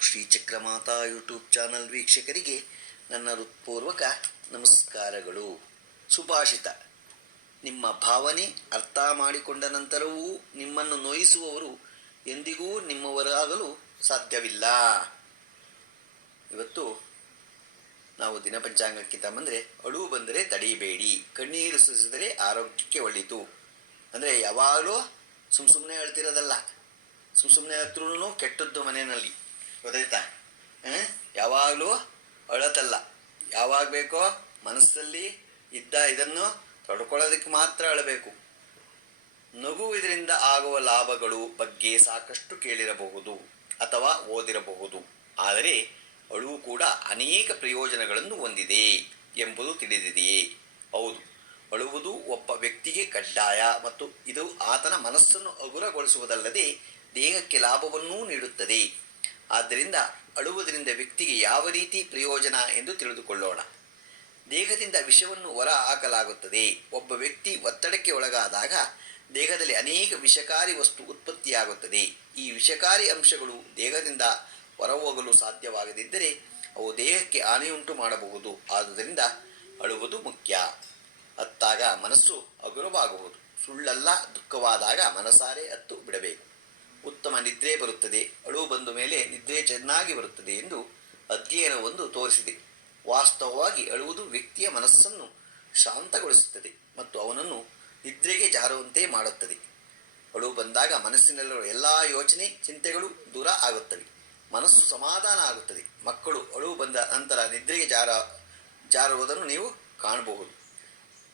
Shri Chakramata YouTube channel ವೀಕ್ಷಕರಿಗೆ ನನ್ನ ಹೃತ್ಪೂರ್ವಕ ನಮಸ್ಕಾರಗಳು. ಸುಭಾಷಿತ. ನಿಮ್ಮ ಭಾವನೆ ಅರ್ಥ ಮಾಡಿಕೊಂಡ ನಂತರವೂ ನಿಮ್ಮನ್ನು ನೋಯಿಸುವವರು ಎಂದಿಗೂ ನಿಮ್ಮವರಾಗಲು ಸಾಧ್ಯವಿಲ್ಲ. ಇವತ್ತು ನಾವು ದಿನಪಂಚಾಂಗಕ್ಕಿಂತ ಬಂದರೆ ಅಳು ಬಂದರೆ ತಡೆಯಬೇಡಿ ಕಣ್ಣೀರು ಸುರಿಸಿದರೆ ಆರೋಗ್ಯಕ್ಕೆ ಒಳ್ಳೆಯದು ಅಂದರೆ ಯಾವಾಗಲೂ ಸುಮ್ಮ ಸುಮ್ಮನೆ ಹೇಳ್ತಿರೋದಲ್ಲ ಸುಮ್ಮ ಸುಮ್ಮನೆ ಹತ್ರೂ ಕೆಟ್ಟದ್ದು ಮನೆಯಲ್ಲಿ. ಗೊತ್ತಾಯ್ತಾ? ಯಾವಾಗಲೂ ಅಳತಲ್ಲ. ಯಾವಾಗ ಬೇಕೋ ಮನಸ್ಸಲ್ಲಿ ಇದ್ದ ಇದನ್ನು ತೊಡ್ಕೊಳ್ಳೋದಕ್ಕೆ ಮಾತ್ರ ಅಳಬೇಕು. ನಗು ಇದರಿಂದ ಆಗುವ ಲಾಭಗಳು ಬಗ್ಗೆ ಸಾಕಷ್ಟು ಕೇಳಿರಬಹುದು ಅಥವಾ ಓದಿರಬಹುದು. ಆದರೆ ಅಳುವು ಕೂಡ ಅನೇಕ ಪ್ರಯೋಜನಗಳನ್ನು ಹೊಂದಿದೆ ಎಂಬುದು ತಿಳಿದಿದೆಯೇ? ಹೌದು. ಅಳುವುದು ಒಬ್ಬ ವ್ಯಕ್ತಿಗೆ ಕಡ್ಡಾಯ ಮತ್ತು ಇದು ಆತನ ಮನಸ್ಸನ್ನು ಹಗುರಗೊಳಿಸುವುದಲ್ಲದೆ ದೇಹಕ್ಕೆ ಲಾಭವನ್ನೂ ನೀಡುತ್ತದೆ. ಆದ್ದರಿಂದ ಅಳುವುದರಿಂದ ವ್ಯಕ್ತಿಗೆ ಯಾವ ರೀತಿ ಪ್ರಯೋಜನ ಎಂದು ತಿಳಿದುಕೊಳ್ಳೋಣ. ದೇಹದಿಂದ ವಿಷವನ್ನು ಹೊರ ಹಾಕಲಾಗುತ್ತದೆ ಒಬ್ಬ ವ್ಯಕ್ತಿ ಒತ್ತಡಕ್ಕೆ ಒಳಗಾದಾಗ ದೇಹದಲ್ಲಿ ಅನೇಕ ವಿಷಕಾರಿ ವಸ್ತು ಉತ್ಪತ್ತಿಯಾಗುತ್ತದೆ. ಈ ವಿಷಕಾರಿ ಅಂಶಗಳು ದೇಹದಿಂದ ಹೊರಹೋಗಲು ಸಾಧ್ಯವಾಗದಿದ್ದರೆ ಅವು ದೇಹಕ್ಕೆ ಹಾನಿಯುಂಟು ಮಾಡಬಹುದು. ಆದುದರಿಂದ ಅಳುವುದು ಮುಖ್ಯ. ಅತ್ತಾಗ ಮನಸ್ಸು ಹಗುರವಾಗುವುದು. ಸುಳ್ಳಲ್ಲ, ದುಃಖವಾದಾಗ ಮನಸಾರೆ ಅತ್ತು ಬಿಡಬೇಕು. ಉತ್ತಮ ನಿದ್ರೆ ಬರುತ್ತದೆ. ಅಳು ಬಂದ ಮೇಲೆ ನಿದ್ರೆ ಚೆನ್ನಾಗಿ ಬರುತ್ತದೆ ಎಂದು ಅಧ್ಯಯನವೊಂದು ತೋರಿಸಿದೆ. ವಾಸ್ತವವಾಗಿ ಅಳುವುದು ವ್ಯಕ್ತಿಯ ಮನಸ್ಸನ್ನು ಶಾಂತಗೊಳಿಸುತ್ತದೆ ಮತ್ತು ಅವನನ್ನು ನಿದ್ರೆಗೆ ಜಾರುವಂತೆ ಮಾಡುತ್ತದೆ. ಅಳು ಬಂದಾಗ ಮನಸ್ಸಿನಲ್ಲಿರುವ ಎಲ್ಲ ಯೋಚನೆ, ಚಿಂತೆಗಳು ದೂರ ಆಗುತ್ತವೆ. ಮನಸ್ಸು ಸಮಾಧಾನ ಆಗುತ್ತದೆ. ಮಕ್ಕಳು ಅಳು ಬಂದ ನಂತರ ನಿದ್ರೆಗೆ ಜಾರ, ಜಾರುವುದನ್ನು ನೀವು ಕಾಣಬಹುದು.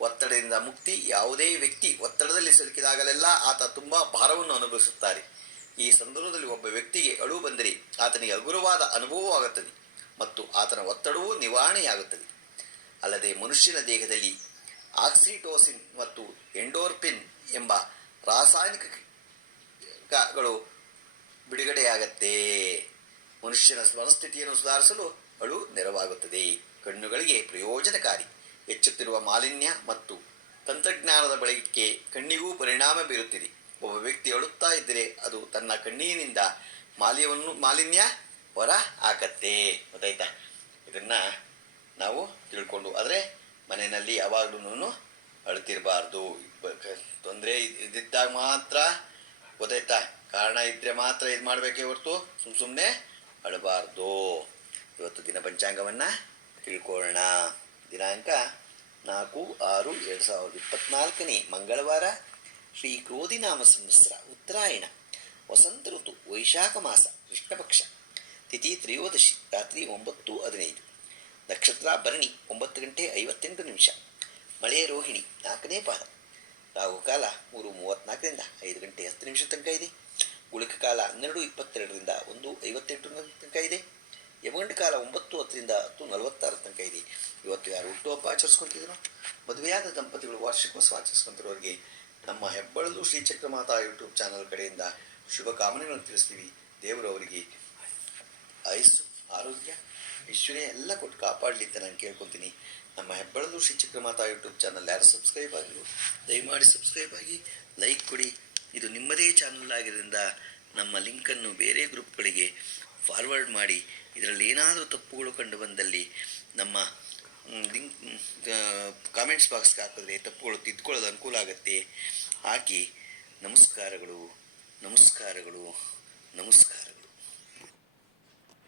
ಒತ್ತಡದಿಂದ ಮುಕ್ತಿ ಯಾವುದೇ ವ್ಯಕ್ತಿ ಒತ್ತಡದಲ್ಲಿ ಸಿಲುಕಿದಾಗಲೆಲ್ಲ ಆತ ತುಂಬ ಭಾರವನ್ನು ಅನುಭವಿಸುತ್ತಾರೆ. ಈ ಸಂದರ್ಭದಲ್ಲಿ ಒಬ್ಬ ವ್ಯಕ್ತಿಗೆ ಅಳು ಬಂದರೆ ಆತನಿಗೆ ಹಗುರವಾದ ಅನುಭವವಾಗುತ್ತದೆ ಮತ್ತು ಆತನ ಒತ್ತಡವೂ ನಿವಾರಣೆಯಾಗುತ್ತದೆ. ಅಲ್ಲದೆ ಮನುಷ್ಯನ ದೇಹದಲ್ಲಿ ಆಕ್ಸಿಟೋಸಿನ್ ಮತ್ತು ಎಂಡೋರ್ಪಿನ್ ಎಂಬ ರಾಸಾಯನಿಕಗಳು ಬಿಡುಗಡೆಯಾಗತ್ತೆ. ಮನುಷ್ಯನ ಮನಸ್ಥಿತಿಯನ್ನು ಸುಧಾರಿಸಲು ಅಳು ನೆರವಾಗುತ್ತದೆ. ಕಣ್ಣುಗಳಿಗೆ ಪ್ರಯೋಜನಕಾರಿ, ಹೆಚ್ಚುತ್ತಿರುವ ಮಾಲಿನ್ಯ ಮತ್ತು ತಂತ್ರಜ್ಞಾನದ ಬಳಕೆ ಕಣ್ಣಿಗೂ ಪರಿಣಾಮ ಬೀರುತ್ತಿದೆ. ಒಬ್ಬ ವ್ಯಕ್ತಿ ಅಳುತ್ತಾ ಇದ್ದರೆ ಅದು ತನ್ನ ಕಣ್ಣಿನಿಂದ ಮಾಲಿನ್ಯವನ್ನು ಮಾಲಿನ್ಯ ಹೊರ ಹಾಕತ್ತೆ. ಗೊತ್ತಾಯ್ತಾ? ಇದನ್ನು ನಾವು ತಿಳ್ಕೊಂಡು, ಆದರೆ ಮನೆಯಲ್ಲಿ ಯಾವಾಗಲೂ ಅಳುತ್ತಿರಬಾರ್ದು. ತೊಂದರೆ ಇದ್ದಿದ್ದಾಗ ಮಾತ್ರ ಗೊತ್ತಾಯ್ತಾ? ಕಾರಣ ಇದ್ದರೆ ಮಾತ್ರ ಇದು ಮಾಡಬೇಕೇ ಹೊರತು ಸುಮ್ಮ ಸುಮ್ಮನೆ ಅಳಬಾರ್ದು. ಇವತ್ತು ದಿನ ಪಂಚಾಂಗವನ್ನು ತಿಳ್ಕೊಳ್ಳೋಣ. ದಿನಾಂಕ ನಾಲ್ಕು ಆರು ಎರಡು ಸಾವಿರದ ಇಪ್ಪತ್ನಾಲ್ಕನೇ ಮಂಗಳವಾರ ಶ್ರೀ ಕ್ರೋಧಿನಾಮ ಸಂವತ್ಸರ ಉತ್ತರಾಯಣ ವಸಂತ ಋತು ವೈಶಾಖ ಮಾಸ ಕೃಷ್ಣಪಕ್ಷ ತಿಥಿ ತ್ರಯೋದಶಿ ರಾತ್ರಿ ಒಂಬತ್ತು ಹದಿನೈದು, ನಕ್ಷತ್ರ ಭರಣಿ ಒಂಬತ್ತು ಗಂಟೆ ಐವತ್ತೆಂಟು ನಿಮಿಷ, ಮಳೆ ರೋಹಿಣಿ ನಾಲ್ಕನೇ ಪಾದ, ರಾಹುಕಾಲ ಮೂರು ಮೂವತ್ನಾಲ್ಕರಿಂದ ಐದು ಗಂಟೆ ಹತ್ತು ನಿಮಿಷ ತನಕ ಇದೆ, ಗುಳಿಕ ಕಾಲ ಹನ್ನೆರಡು ಇಪ್ಪತ್ತೆರಡರಿಂದ ಒಂದು ಐವತ್ತೆಂಟು ತನಕ ಇದೆ, ಯಮಗಂಡ ಕಾಲ ಒಂಬತ್ತು ಹತ್ತರಿಂದ ಹತ್ತು ನಲವತ್ತಾರು ತನಕ ಇದೆ. ಇವತ್ತು ಯಾರು ಹುಟ್ಟುಹಬ್ಬ ಆಚರಿಸ್ಕೊತಿದ್ರು ಮದುವೆಯಾದ ದಂಪತಿಗಳು ವಾರ್ಷಿಕೋತ್ಸವ ಆಚರಿಸ್ಕೊಂತಿರೋರಿಗೆ ನಮ್ಮ ಹೆಬ್ಬಳದು ಶ್ರೀಚಕ್ರಮಾತಾ ಯೂಟ್ಯೂಬ್ ಚಾನಲ್ ಕಡೆಯಿಂದ ಶುಭ ಕಾಮನೆಗಳನ್ನು ತಿಳಿಸ್ತೀವಿ. ದೇವರು ಅವರಿಗೆ ಆಯಸ್ಸು ಆರೋಗ್ಯ ಈಶ್ವರೇ ಎಲ್ಲ ಕೊಟ್ಟು ಕಾಪಾಡಲಿ ಅಂತ ನಾನು ಕೇಳ್ಕೊತೀನಿ. ನಮ್ಮ ಹೆಬ್ಬಳದು ಶ್ರೀಚಕ್ರಮಾತಾ ಯೂಟ್ಯೂಬ್ ಚಾನಲ್ ಯಾರು ಸಬ್ಸ್ಕ್ರೈಬ್ ಆಗಿರು ದಯಮಾಡಿ ಸಬ್ಸ್ಕ್ರೈಬ್ ಆಗಿ ಲೈಕ್ ಕೊಡಿ. ಇದು ನಿಮ್ಮದೇ ಚಾನಲ್ ಆಗಿರೋದ್ರಿಂದ ನಮ್ಮ ಲಿಂಕನ್ನು ಬೇರೆ ಗ್ರೂಪ್ಗಳಿಗೆ ಫಾರ್ವರ್ಡ್ ಮಾಡಿ. ಇದರಲ್ಲಿ ಏನಾದರೂ ತಪ್ಪುಗಳು ಕಂಡು ಬಂದಲ್ಲಿ ನಮ್ಮ ಲಿಂಕ್ ಕಾಮೆಂಟ್ಸ್ ಬಾಕ್ಸ್ಗೆ ಹಾಕಿದ್ರೆ ತಪ್ಪುಗಳು ತಿದ್ಕೊಳ್ಳೋದು ಅನುಕೂಲ ಆಗುತ್ತೆ. ಹಾಕಿ ನಮಸ್ಕಾರಗಳು ನಮಸ್ಕಾರಗಳು ನಮಸ್ಕಾರಗಳು.